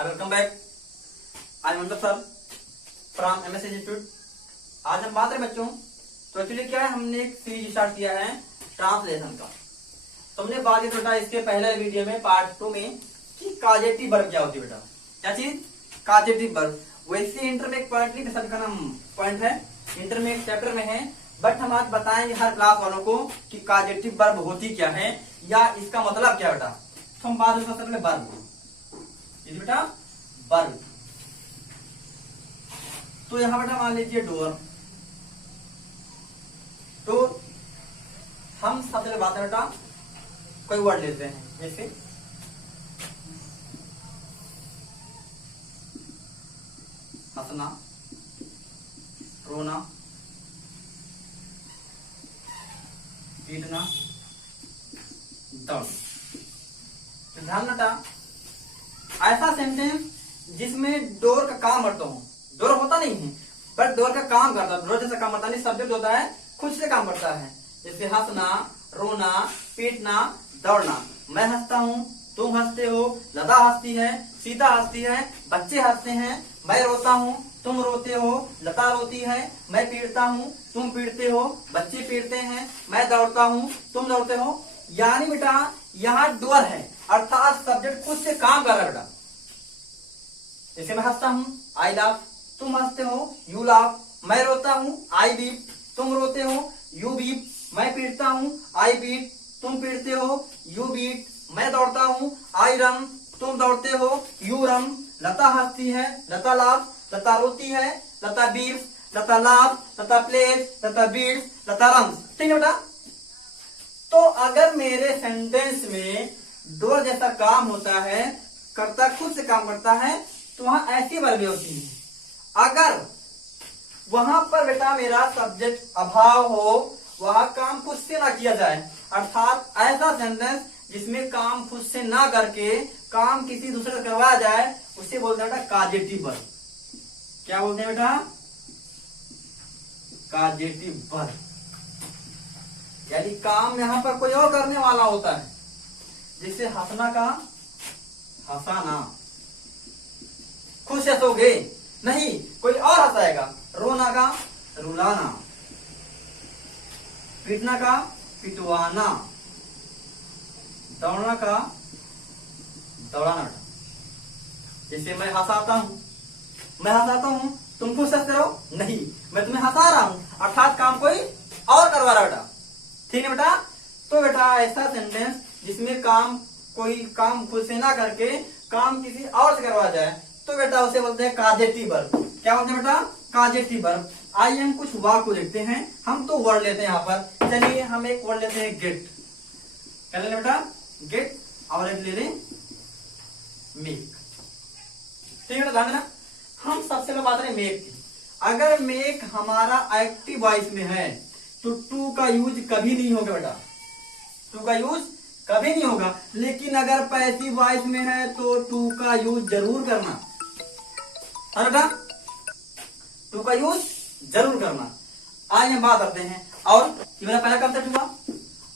Welcome back. I am sir from MS institute. आज हम बात करें बच्चों, तो एक्चुअली क्या है, हमने एक सीरीज स्टार्ट किया है ट्रांसलेशन का। तो हमने बात किया बेटा इसके पहले वीडियो में पार्ट 2 में कि काजेटिव वर्ब क्या होती है बेटा, क्या चीज काजेटिव वर्ब। वैसे इंटर में एक पॉइंट नहीं, बेटा का नाम पॉइंट है, इंटर में एक चैप्टर में है, बट हम आज बताएंगे हर क्लास वालों को कि काजेटिव वर्ब होती क्या है या इसका मतलब क्या बेटा। तो हम बात करते हैं वर्ब, बेटा वर्ब। तो यहां बेटा मान लीजिए डोर, तो हम सबसे पहले बात है बेटा कोई वर्ड लेते हैं, जैसे हंसना, रोना, पीटना, दौड़। तो ध्यान बेटा ऐसा सेंटेंस जिसमें डोर का काम करता हूं, डोर होता नहीं है बट डोर का काम करता है, डोर जैसा काम करता नहीं, सब्जेक्ट होता है, खुद से काम करता है। जैसे हंसना, रोना, पीटना, दौड़ना। मैं हंसता हूँ, तुम हंसते हो, लता हंसती है, सीता हंसती है, बच्चे हंसते हैं। मैं रोता हूँ, तुम रोते हो, लता रोती है। मैं पीटता हूँ, तुम पीटते हो, बच्चे पीटते हैं। मैं दौड़ता हूँ, तुम दौड़ते हो। यानी बेटा यहाँ डोर है, अर्थात सब्जेक्ट खुद से काम कर रहा है बेटा। जैसे मैं हंसता हूँ, आई लाफ, तुम हंसते हो, यू लाफ। मैं रोता हूँ, आई बीप, तुम रोते हो, यू बीप। मैं पीटता हूँ, आई बीट, तुम पीटते हो, यू बीट। मैं दौड़ता हूँ, आई रन, तुम दौड़ते हो, यू रन। लता हंसती है, लता लाफ, लता रोती है, लता बीप्स, लता लाफ, लता प्लेज, लता बीट्स, लता रन। ठीक है बेटा। तो अगर मेरे सेंटेंस में डोर जैसा काम होता है, कर्ता खुद से काम करता है, तो वहां ऐसी वर्बें होती है। अगर वहां पर बेटा मेरा सब्जेक्ट अभाव हो, वहां काम खुद से ना किया जाए, अर्थात ऐसा सेंटेंस जिसमें काम खुद से ना करके काम किसी दूसरे से करवाया जाए, उसे बोलते हैं बेटा काजेटिव वर्ब। क्या बोलते हैं बेटा? काजेटिव वर्ब। यानी काम यहां पर कोई और करने वाला होता है। जैसे हंसना का हंसाना, खुश हंसोगे नहीं, कोई और हंसाएगा। रोना का रुलाना, पीटना का पिटवाना, दौड़ना का दौड़ाना। जैसे मैं हंसाता हूं, तुम खुश हंसते रहो नहीं, मैं तुम्हें हंसा रहा हूं, अर्थात काम कोई और करवा रहा बेटा। ठीक है बेटा। तो बेटा ऐसा सेंटेंस जिसमें काम कोई काम खुद से ना करके काम किसी और से करवा जाए, तो बेटा उसे बोलते हैं काजेटिव वर्ब। क्या बोलते हैं बेटा? काजेटिव वर्ब। आइए हम कुछ वाक्य को देखते हैं। हम तो वर्ड लेते हैं यहाँ पर। चलिए हम एक वर्ड लेते हैं गेट। क्या लेते बेटा? गेट। और एक ले लें मेक। ठीक है बेटा, ध्यान देना। हम सबसे पहले बात करें मेक की। अगर मेक हमारा एक्टिव वॉइस में है तो टू का यूज कभी नहीं होगा बेटा, टू का यूज कभी नहीं होगा। लेकिन अगर पैसिव वॉइस में है तो टू का यूज जरूर करना है बेटा, टू का यूज जरूर करना। आज हम बात करते हैं और ये मेरा पहला कॉन्सेप्ट हुआ।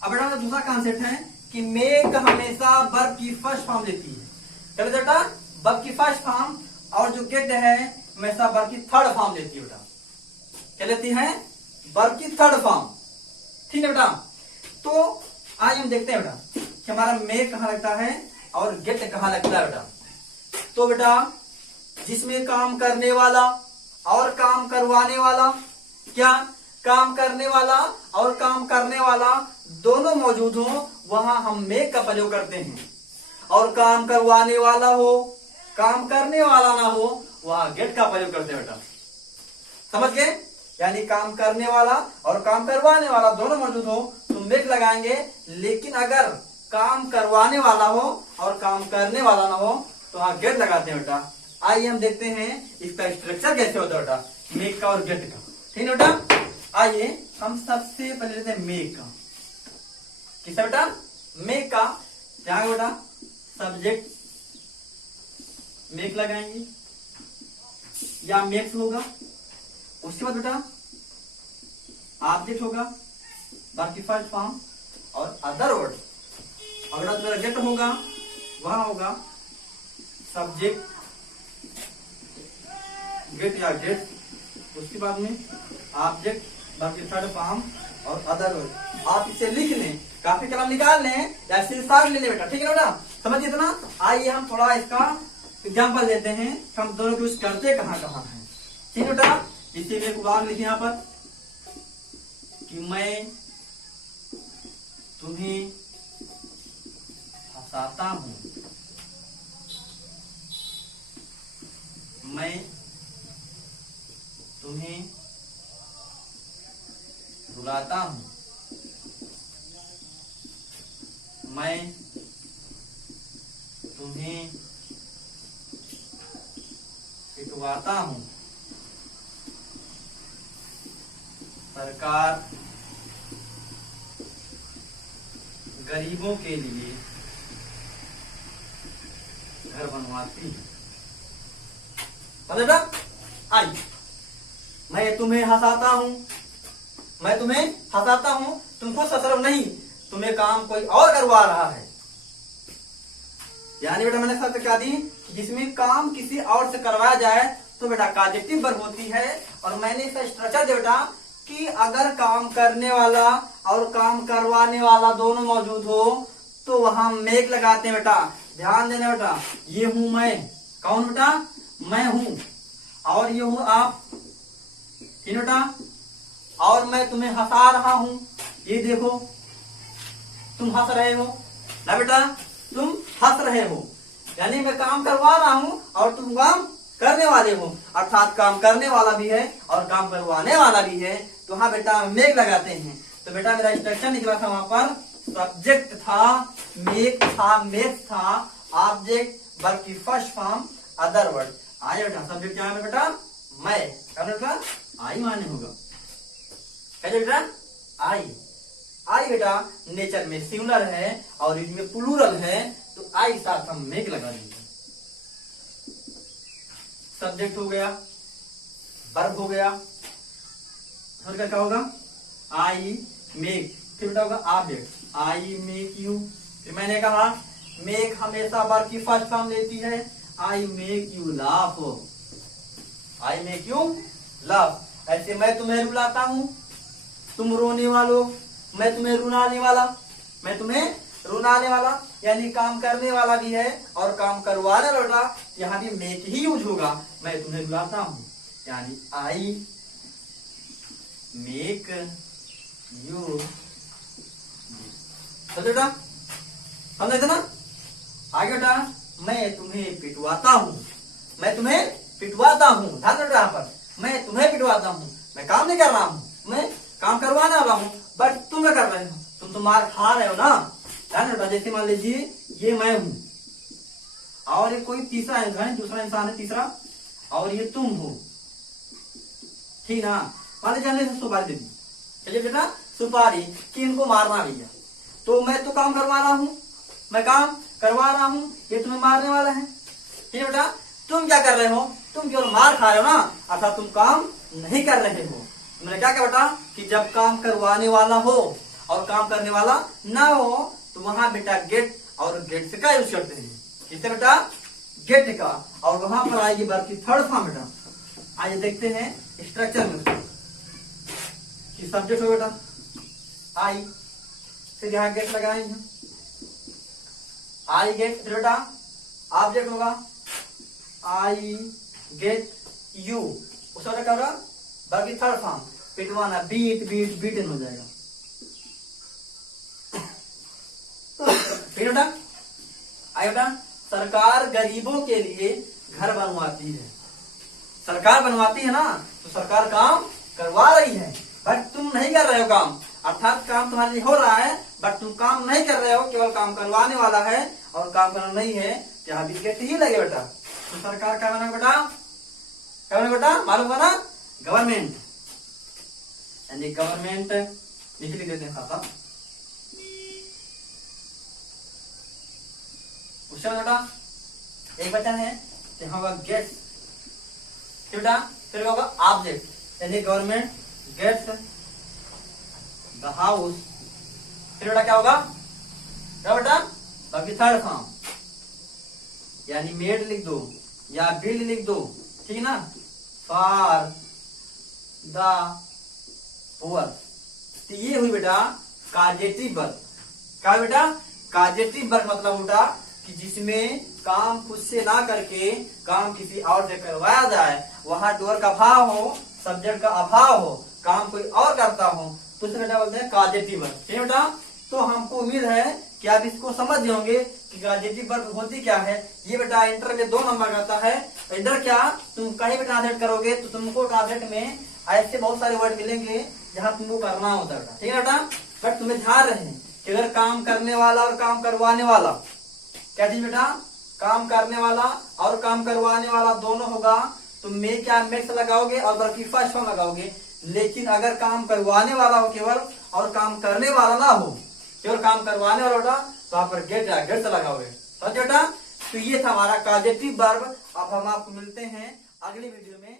अब बेटा दूसरा कॉन्सेप्ट है कि मेक हमेशा वर्ब की फर्स्ट फॉर्म लेती है। क्या बेटा? वर्ब की फर्स्ट फॉर्म। और जो गेट है हमेशा वर्ब की थर्ड फॉर्म लेती है बेटा। क्या लेती है? वर्ब की थर्ड फॉर्म। ठीक है बेटा। तो आज हम देखते हैं बेटा कि हमारा मेक कहां लगता है और गेट कहां लगता है बेटा। तो बेटा जिसमें काम करने वाला और काम करवाने वाला, क्या काम करने वाला और काम करने वाला दोनों मौजूद हो, वहां हम मेक का प्रयोग करते हैं। और काम करवाने वाला हो, काम करने वाला ना हो, वहां गेट का प्रयोग करते हैं बेटा। समझ गए? यानी काम करने वाला और काम करवाने वाला दोनों मौजूद हो तो मेक लगाएंगे। लेकिन अगर काम करवाने वाला हो और काम करने वाला ना हो तो वहां गेट लगाते हैं बेटा। आइए हम देखते हैं इसका स्ट्रक्चर कैसे होता है बेटा, मेक का और गेट का। ठीक है बेटा। आइए हम सबसे पहले लेते हैं मेक का। किसका बेटा? मेक का। क्या बेटा? सब्जेक्ट मेक लगाएंगे या मेक्स होगा। उसके बाद बेटा ऑब्जेक्ट होगा, बाकी फर्स्ट फॉर्म और अदर वर्ड। अगला जो गेट होगा वहां होगा सब्जेक्ट गेट या गेट, उसके बाद में ऑब्जेक्ट, बाकी थर्ड फॉर्म और अदर वर्ड। आप इसे लिख लें, काफी कलम निकाल लें या शीर्षक ले लें बेटा, ठीक है बेटा, समझिए इतना। आइए हम थोड़ा इसका एग्जाम्पल देते हैं, हम दोनों यूज करते कहाँ कहाँ हैं, ठीक है बेटा। इसीलिए एक उदाहरण लिखे यहाँ पर कि मैं तुम्हें हंसाता हूँ, मैं तुम्हें रुलाता हूँ, मैं तुम्हें पिटवाता हूँ, सरकार गरीबों के लिए घर बनवाती है। बेटा आई, मैं तुम्हें हंसाता हूँ, मैं तुम्हें हंसाता हूँ, तुम खुद हंस रहे हो नहीं, तुम्हें काम कोई और करवा रहा है। यानी बेटा मैंने शर्त क्या दी कि जिसमें काम किसी और से करवाया जाए तो बेटा कॉजेक्टिव वर्ब होती है। और मैंने इसका स्ट्रक्चर दिया बेटा कि अगर काम करने वाला और काम करवाने वाला दोनों मौजूद हो तो वहां मेक लगाते हैं बेटा। ध्यान देना बेटा, ये हूं मैं, कौन बेटा, मैं हूं, और ये हूं आप, ठीक बेटा, और मैं तुम्हें हंसा रहा हूं, ये देखो तुम हंस रहे हो ना बेटा, तुम हंस रहे हो, यानी मैं काम करवा रहा हूं और तुम काम करने वाले हो, अर्थात काम करने वाला भी है और काम करवाने वाला भी है। तो हाँ बेटा मेक लगाते हैं। तो बेटा मेरा इंस्ट्रक्शन निकला था, वहां पर सब्जेक्ट था, मेक था, मेक था, ऑब्जेक्ट वर्ब की फर्स्ट फॉर्म अदर वर्ड। आए बेटा सब्जेक्ट क्या है बेटा, मैं, बेटा आई माने होगा, कैसे बेटा आई, आई बेटा नेचर में सिंगुलर है और इसमें प्लूरल है, तो आई साथ हम मेक लगा देंगे। सब्जेक्ट हो गया, वर्ब हो गया, और क्या होगा, आई मेक, फिर बेटा होगा ऑब्जेक्ट, आई मेक यू। फिर मैंने कहा मेक हमेशा वर्ब की फर्स्ट फॉर्म लेती है, I make you laugh, I make you laugh. ऐसे मैं तुम्हें रुलाता हूं, तुम रोने वालों, मैं तुम्हें रुलाने वाला, मैं तुम्हें रुलाने वाला, यानी काम करने वाला भी है और काम करवाने वाला, यहाँ भी मेक ही यूज होगा। मैं तुम्हें रुलाता हूँ, यानी आई मेक यू, बेटा समझे ना। आगे बेटा मैं तुम्हें पिटवाता हूँ, मैं तुम्हें पिटवाता हूँ, ध्यान बेटा यहाँ पर मैं तुम्हें पिटवाता हूँ, मैं काम नहीं कर रहा हूँ, मैं काम करवाने वाला हूँ, बट तुम क्या कर रहे हो, तुम तो मार खा रहे हो ना। ध्यान बेटा जैसे मान लीजिए ये मैं हूं और ये कोई तीसरा इंसान है, दूसरा इंसान है तीसरा, और ये तुम हो, ठीक ना। मान लीजिए हमने सुपारी दे दी, चलिए बेटा सुपारी कि इनको मारना भैया, तो मैं तो काम करवा रहा हूँ, मैं काम करवा रहा हूँ, ये तुम्हें मारने वाला है, ठीक है बेटा। तुम क्या कर रहे हो, तुम केवल मार खा रहे हो ना, अर्थात तुम काम नहीं कर रहे हो। मैंने क्या कहा बेटा कि जब काम करवाने वाला हो और काम करने वाला ना हो तो वहां बेटा गेट और गेट का यूज करते हैं, किससे बेटा, गेट का, और वहां पर आएगी वर्ब की थर्ड फॉर्म बेटा। आइए देखते हैं स्ट्रक्चर में कि सब्जेक्ट हो बेटा आई, फिर यहाँ गेट लगाएंगे, आई गेट, फिर बेटा ऑब्जेक्ट होगा आई गेट यू, उसका क्या होगा वर्ब की थर्ड फॉर्म, पिटवाना, बीट बीट बीटन हो जाएगा। फिर बेटा आए बेटा सरकार गरीबों के लिए घर बनवाती है, सरकार बनवाती है ना, तो सरकार काम करवा रही है बट तुम नहीं कर रहे हो काम, अर्थात काम तुम्हारे लिए हो रहा है बट तुम काम नहीं कर रहे हो, केवल काम करवाने वाला है और काम करना नहीं है, यहाँ भी गेट ही लगे बेटा। तो सरकार क्या बना बेटा, क्या बना बेटा, मालूम बना, गवर्नमेंट, यानी गवर्नमेंट नीचे लिख देते हैं खाता, उससे बेटा एक वचन है तो होगा गेट्स, बेटा फिर होगा ऑब्जेक्ट, यानी गवर्नमेंट गेट्स द हाउस, फिर बेटा क्या होगा, क्या बेटा बाकी थर्ड फॉर्म, यानी मेड लिख दो या बिल्ड लिख दो, ठीक है ना, फॉर द पुअर। तो ये हुई बेटा कॉजेटिव वर्ब। क्या बेटा? कॉजेटिव वर्ब मतलब बेटा कि जिसमें काम खुद से ना करके काम किसी और से करवाया जाए, वहां डूअर का अभाव हो, सब्जेक्ट का अभाव हो, काम कोई और करता हो, तो उसे बेटा बोलते हैं कॉजेटिव वर्ब। ठीक है बेटा? तो हमको उम्मीद है कि आप इसको समझ होंगे कि कॉजेटिव वर्ब होती क्या है। ये बेटा इंटर में 2 नंबर का आता है। इंटर क्या, तुम कहीं भी ट्रांसलेट करोगे तो तुमको ट्रांसलेट में ऐसे बहुत सारे वर्ड मिलेंगे जहां तुमको करना होता है। ठीक है बेटा? बट तुम्हें ध्यान रहे कि अगर काम करने वाला और काम करवाने वाला, क्या चीज बेटा? काम करने वाला और काम करवाने वाला दोनों होगा, तो मैं क्या मेट लगाओगे और बाकी फर्स्ट फॉर्म लगाओगे। लेकिन अगर काम करवाने वाला हो केवल और काम करने वाला ना हो, केवल काम करवाने वाला होगा, तो वहां पर गेट या गेट से लगाओगे। समझ बेटा? तो ये था हमारा कॉजेटिव वर्ब। अब हम आपको मिलते हैं अगली वीडियो में।